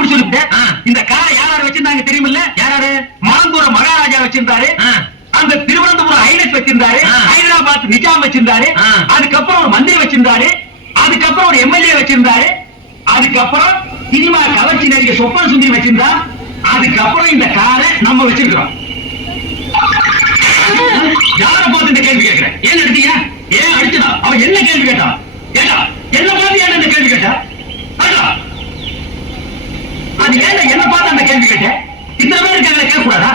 அப்படி சொல்லிவிட்டேன். இந்த காரை யாராரு வச்சிருந்தாங்க தெரியுமில்ல? யாராரு? மாந்தூர மகாராஜா வச்சிருந்தாரு, அந்த திருவனந்தபுரம் ஐனஸ் வச்சிருந்தாரு, ஹைதராபாத் நிஜாம் வச்சிருந்தாரு, அதுக்கப்புறம் ஒரு மந்திரி வச்சிருந்தாரு, அதுக்கப்புறம் ஒரு எம்எல்ஏ வச்சிருந்தாரு, அதுக்கப்புறம் சினிமா கவர்ச்சி நடிகை சொப்பன சுந்தரி வச்சிருந்தா, அதுக்கப்புறம் இந்த காரை நம்ம வச்சிருக்கிறோம். யார பார்த்து இந்த கேள்வி கேட்கிறேன்? ஏன் எடுத்தீங்க? ஏன் அடிச்சதா? அவன் என்ன கேள்வி கேட்டான்? ஏண்டா என்ன பார்த்து ஏன் இந்த கேள்வி கேட்டா? அது ஏன் என்ன பார்த்து அந்த கேள்வி கேட்ட? இத்தனை பேர் இருக்காங்க, கேட்க கூடாதா?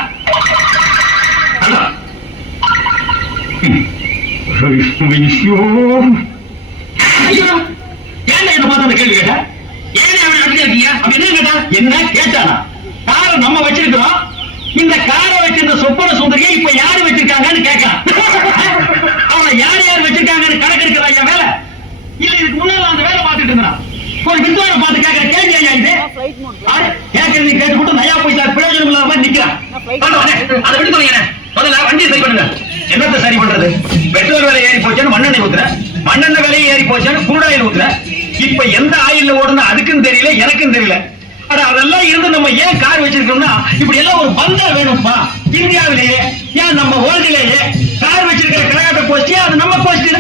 ஏன் என்ன பார்த்து அந்த கேள்வி கேட்ட? ஏன் அவன் இருக்கீங்க? அப்படி என்ன கேட்டா? என்ன கேட்டானா? காரை நம்ம வச்சிருக்கிறோம், இந்த காரை வச்சிருந்த சொப்பன சுந்தரியை இப்ப யாரு வச்சிருக்காங்கன்னு கேட்கலாம். அவனை யார் யார் வச்சிருக்காங்கன்னு கணக்கெடுக்கிறா என் வேலை இல்ல. இதுக்கு முன்னால அந்த வேலை பார்த்துட்டு இருந்தான். ஒரு வித்வானை பார்த்து கேட்கிற கேள்வி ஐயா இது. கேட்கறது கேட்டுக்கிட்டு நயா பைசா பிரயோஜனம் இல்லாம நிக்கிறான். அதை விட்டு சொல்லுங்க. முதல்ல வண்டியை சரி பண்ணுங்க. என்னத்தை சரி பண்றது? பெட்ரோல் விலை ஏறி போச்சுன்னு மண்ணெண்ணெய் ஊத்துற, மண்ணெண்ணெய் விலை ஏறி போச்சுன்னு குருடாயில் ஊத்துற. இப்ப எந்த ஆயில்ல ஓடுனா அதுக்கும் தெரியல, எனக்கும் தெரியல. அதெல்லாம் இருந்து நம்ம ஏன் கார் வச்சிருக்கோம்னா, இப்படி எல்லாம் ஒரு பந்தா வேணும்பா. இந்தியாவிலேயே ஏன் நம்ம வேர்ல்டிலேயே கார் வச்சிருக்கிற கரகாட்ட போஸ்ட் அது நம்ம போஸ்ட்.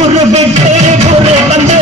ஒரு பெட்டு ஒரு வந்து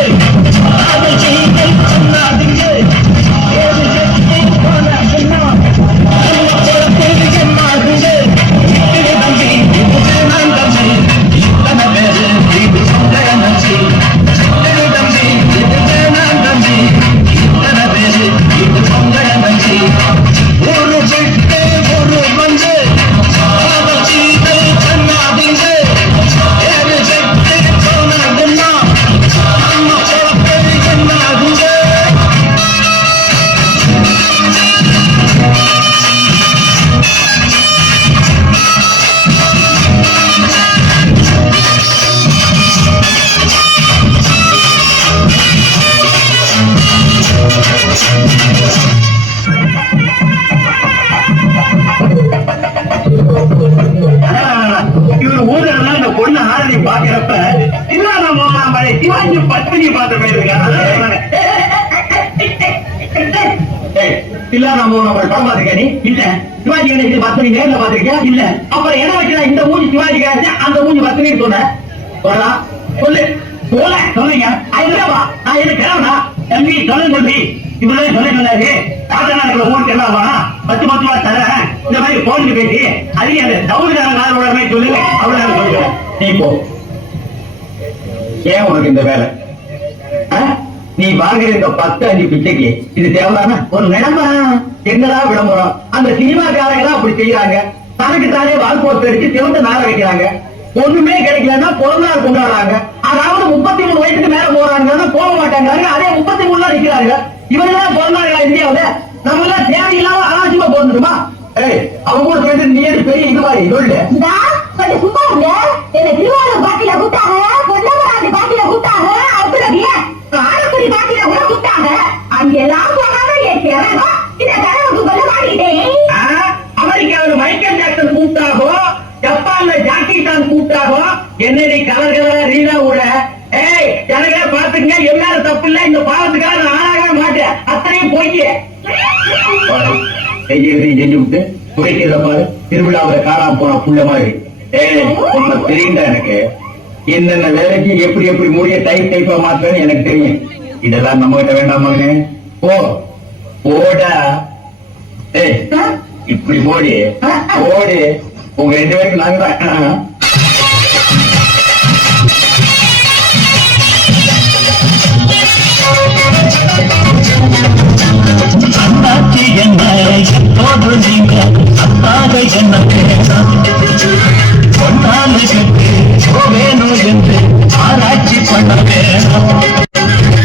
பாக்கிறப்ப சிவாஜி பத்மினி பார்த்த போயிருக்காங்க. படம் பாத்துக்க நீ? இல்ல. சிவாஜி கணேசன் பத்மினி நேரில் பாத்திருக்கியா? இல்ல. அப்புறம் என்ன வச்சுனா இந்த மூஞ்சி சிவாஜி கணேசன், அந்த மூஞ்சி பத்மினி சொன்ன சொல்லு போல சொல்லுங்க. ஐயாவா நான் என்ன கிளம்பா தம்பி சொல்ல சொல்லி இவ்வளவு சொல்ல சொன்னாரு. ராஜநாடுல ஊருக்கு என்ன ஆகணும்? 10 ரூபா தரேன் இந்த மாதிரி போனுக்கு பேசி அது அந்த தவுதாரங்க சொல்லுங்க. அவ்வளவு சொல்லுங்க. நீ போ. ஏன் உனக்கு இந்த வேலை? நீ வாங்குற இந்த 10-5 பிச்சைக்கு இது தேவைதானா? ஒரு நிலமா என்னடா விளம்பரம்? அந்த சினிமாக்காரங்க தான் அப்படி செய்யறாங்க. தனக்கு தானே வால்போஸ்ட் அடிச்சு சிவந்த நார வைக்கிறாங்க. ஒண்ணுமே கிடைக்கலன்னா பிறந்தநாள் கொண்டாடுறாங்க. அதாவது 33 வயசுக்கு மேல போறாங்க, போக மாட்டாங்க. அதே 33 நிக்கிறாங்க. இவங்கதான் பிறந்தாங்களா இந்தியாவில? நம்ம எல்லாம் தேவையில்லாம அனாவசியமா போறதுமா? அவங்க கூட சேர்ந்து நீ பெரிய இது மாதிரி சொல்லு. கொஞ்சம் சும்மா இருங்க. என்ன திருவாரூர் பாட்டில கூட்டாங்க, பொன்னமராவதி பாட்டில கூட்டாங்க, ஆலக்குடி பாட்டில கூட கூட்டாங்க. அங்க எல்லாம் போனாலும் என் கிழவன் இந்த கனவுக்கு கொள்ள மாட்டேன். அமெரிக்காவில் மைக்கேல் ஜாக்சன் கூப்பிட்டாகோ, ஜப்பான்ல ஜாக்கி சான் கூப்பிட்டாகோ, என்னடி கலர் கலரா ரீலா விட. ஜனங்க பாத்துங்க, எல்லாரும் தப்பு இல்ல. இந்த பாவத்துக்காக நான் ஆளாக மாட்டேன். அத்தனையும் போய் செஞ்சு விட்டு துறைக்கிறத பாரு. திருவிழாவில காணாம போன புள்ள மாதிரி தெரியுண்டா எனக்கு. என்னென்ன வேலைக்கு எப்படி எப்படி முடிய டைப்பா மாத்தன்னு எனக்கு தெரியும். இதெல்லாம் நம்ம கிட்ட வேண்டாம் மகனே. போடா. இப்படி போடி போடி. உங்க 2 பேருக்கு நாங்க என்ன எப்போது நீங்க அத்தாக என்ன பொன்னாலை கட்டு வேணும் என்று ஆராய்ச்சி பண்ண வேணும்.